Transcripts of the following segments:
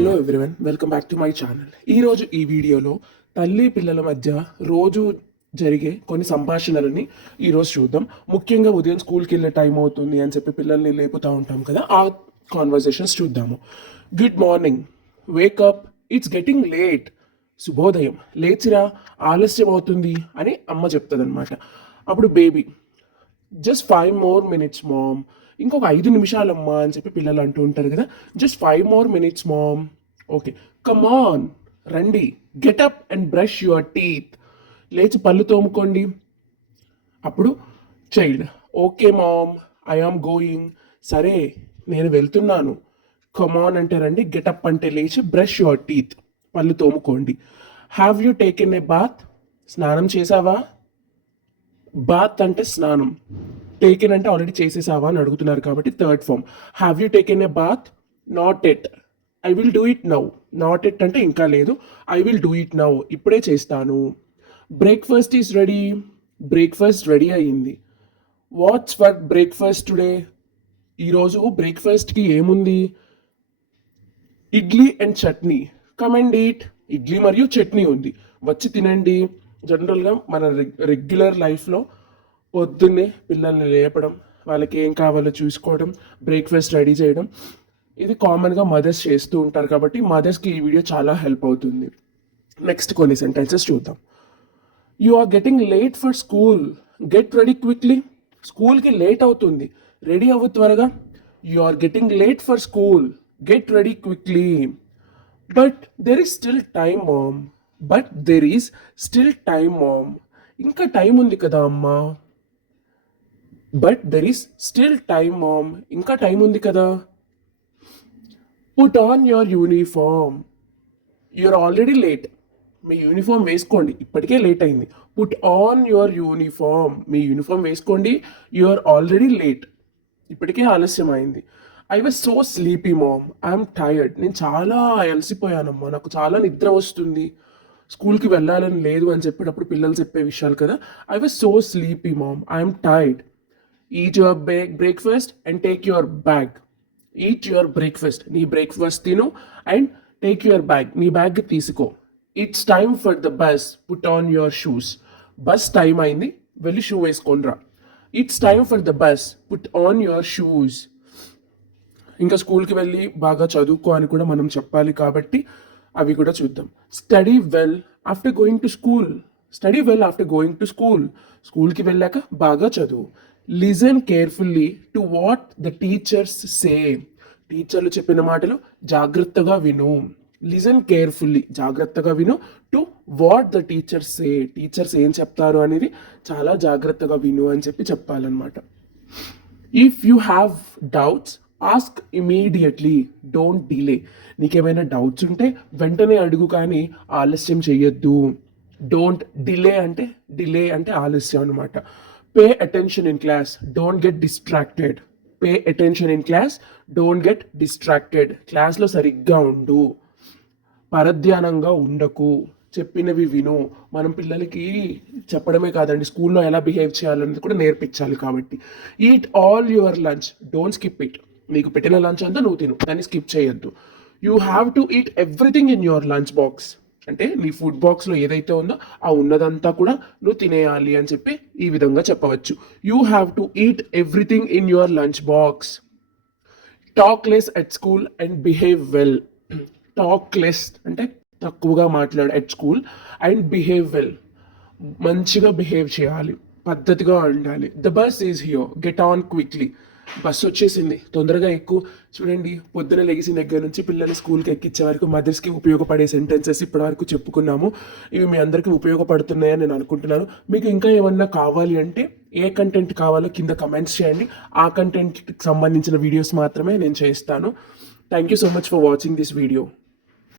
To my channel ఈరోజు ఈ వీడియోలో తల్లి పిల్లల మధ్య రోజు జరిగే కొన్ని సంభాషణలని ఈరోజు చూద్దాం. ముఖ్యంగా ఉదయం స్కూల్కి వెళ్ళే టైం అవుతుంది అని చెప్పి పిల్లల్ని లేపుతూ ఉంటాం కదా ఆ కాన్వర్జేషన్స్ చూద్దాము. Good morning wake up it's getting late శుభోదయం లేచిరా ఆలస్యం అవుతుంది అని అమ్మ చెప్తుంది అప్పుడు baby just five more minutes mom ఇంకొక ఐదు నిమిషాలమ్మా అని చెప్పి పిల్లలు అంటూ ఉంటారు కదా. Just five more minutes mom okay come on రండి. Get up and brush your teeth లేచి పళ్ళు తోముకోండి. అప్పుడు child okay mom I am going సరే నేను వెళ్తున్నాను. కమాన్ అంటే రండి. గెటప్ అంటే లేచి బ్రష్ యువర్ టీత్ పళ్ళు తోముకోండి. Have you taken a bath స్నానం చేసావా బాత్ అంటే స్నానం. టేకెన్ అంటే ఆల్రెడీ చేసేసావా అని అడుగుతున్నారు కాబట్టి third form have you taken a bath not yet I will do it now not yet అంటే ఇంకా లేదు. I will do it now ఇప్పుడే చేస్తాను. Breakfast is ready breakfast ready అయ్యింది వాట్స్ ఫర్ బ్రేక్ఫాస్ట్ టుడే ఈరోజు బ్రేక్ఫాస్ట్కి ఏముంది? Idli and chutney come and eat idli మరియు చట్నీ ఉంది. వచ్చి తినండి. జనరల్గా మన రెగ్యులర్ లైఫ్లో పొద్దున్నే పిల్లల్ని లేపడం వాళ్ళకి ఏం కావాలో చూసుకోవడం బ్రేక్ఫాస్ట్ రెడీ చేయడం. ఇది కామన్గా మదర్స్ చేస్తూ ఉంటారు కాబట్టి మదర్స్కి ఈ వీడియో చాలా హెల్ప్ అవుతుంది. నెక్స్ట్ కొన్ని సెంటెన్సెస్ చూద్దాం. You are getting late for school get ready quickly స్కూల్కి లేట్ అవుతుంది. రెడీ అవ్వు త్వరగా. You are getting late for school get ready quickly but there is still time mom but there is still time mom ఇంకా time ఉంది కదా అమ్మా. But there is still time mom ఇంకా time ఉంది కదా. Put on your uniform you're already late me uniform వేసుకోండి. ఇప్పటికే late అయింది. పుట్ ఆన్ యువర్ యూనిఫామ్ మీ యూనిఫామ్ వేసుకోండి. యూఆర్ ఆల్రెడీ లేట్ ఇప్పటికే ఆలస్యం అయింది. I was so sleepy mom I'm tired నేను చాలా అలసిపోయానమ్మా. నాకు చాలా నిద్ర వస్తుంది. స్కూల్కి వెళ్ళాలని లేదు అని చెప్పేటప్పుడు పిల్లలు చెప్పే విషయాలు కదా. I was so sleepy mom I'm tired eat your break breakfast and take your bag eat your breakfast నీ బ్రేక్ఫాస్ట్ తిను అండ్ టేక్ యువర్ బ్యాగ్ నీ బ్యాగ్ తీసుకో. It's time for the bus put on your shoes bus time అయింది. వెళ్ళి shoe వేసుకోనరా it's time for the bus put on your shoes ఇంకా స్కూల్కి వెళ్ళి బాగా చదువుకో అని కూడా మనం చెప్పాలి కాబట్టి అవి కూడా చూద్దాం. Study well after going to school study well after going to school స్కూల్కి వెళ్ళాక బాగా చదువు. Listen carefully to what the teachers say టీచర్లు చెప్పిన మాటలు జాగ్రత్తగా విను. లిజన్ కేర్ఫుల్లీ జాగ్రత్తగా విను to what the teachers say teachers ఏం చెప్తారు అనేది చాలా జాగ్రత్తగా విను అని చెప్పి చెప్పాలన్నమాట. If you have doubts ask immediately don't delay నీకేమైనా డౌట్స్ ఉంటే వెంటనే అడుగు కానీ ఆలస్యం చేయొద్దు డోంట్ డిలే అంటే డిలే అంటే ఆలస్యం అనమాట pay attention in class don't get distracted pay attention in class don't get distracted క్లాస్లో సరిగ్గా ఉండు. పరధ్యానంగా ఉండకు. చెప్పినవి విను. మనం పిల్లలకి చెప్పడమే కాదండి స్కూల్లో ఎలా బిహేవ్ చేయాలనేది కూడా నేర్పించాలి కాబట్టి. Eat all your lunch don't skip it నీకు పెట్టిన లంచ్ అంతా నువ్వు తిను. దాన్ని స్కిప్ చేయొద్దు. You have to eat everything in your lunch box అంటే నీ ఫుడ్ బాక్స్లో ఏదైతే ఉందో ఆ ఉన్నదంతా కూడా నువ్వు తినేయాలి అని చెప్పి ఈ విధంగా చెప్పవచ్చు. You have to eat everything in your lunch box talk less at school and behave well talk less అంటే తక్కువగా మాట్లాడు at school and behave well మంచిగా బిహేవ్ చేయాలి. పద్ధతిగా ఉండాలి. The bus is here get on quickly bus వచ్చేసింది. తొందరగా ఎక్కువ చూడండి పొద్దున లెగిసిన దగ్గర నుంచి పిల్లలు స్కూల్కి ఎక్కించే వరకు మదర్స్కి ఉపయోగపడే సెంటెన్సెస్ ఇప్పటి వరకు చెప్పుకున్నాము. ఇవి మీ అందరికీ ఉపయోగపడుతున్నాయని నేను అనుకుంటున్నాను. మీకు ఇంకా ఏమన్నా కావాలి అంటే ఏ కంటెంట్ కావాలో కింద కమెంట్స్ చేయండి. ఆ కంటెంట్కి సంబంధించిన వీడియోస్ మాత్రమే నేను చేస్తాను thank you so much for watching this video.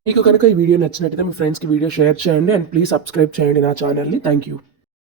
మీకు కనుక ఈ వీడియో నచ్చినట్టయితే మీ ఫ్రెండ్స్కి వీడియో షేర్ చేయండి. అండ్ ప్లీజ్ సబ్స్క్రైబ్ చేయండి నా ఛానల్ని. Thank you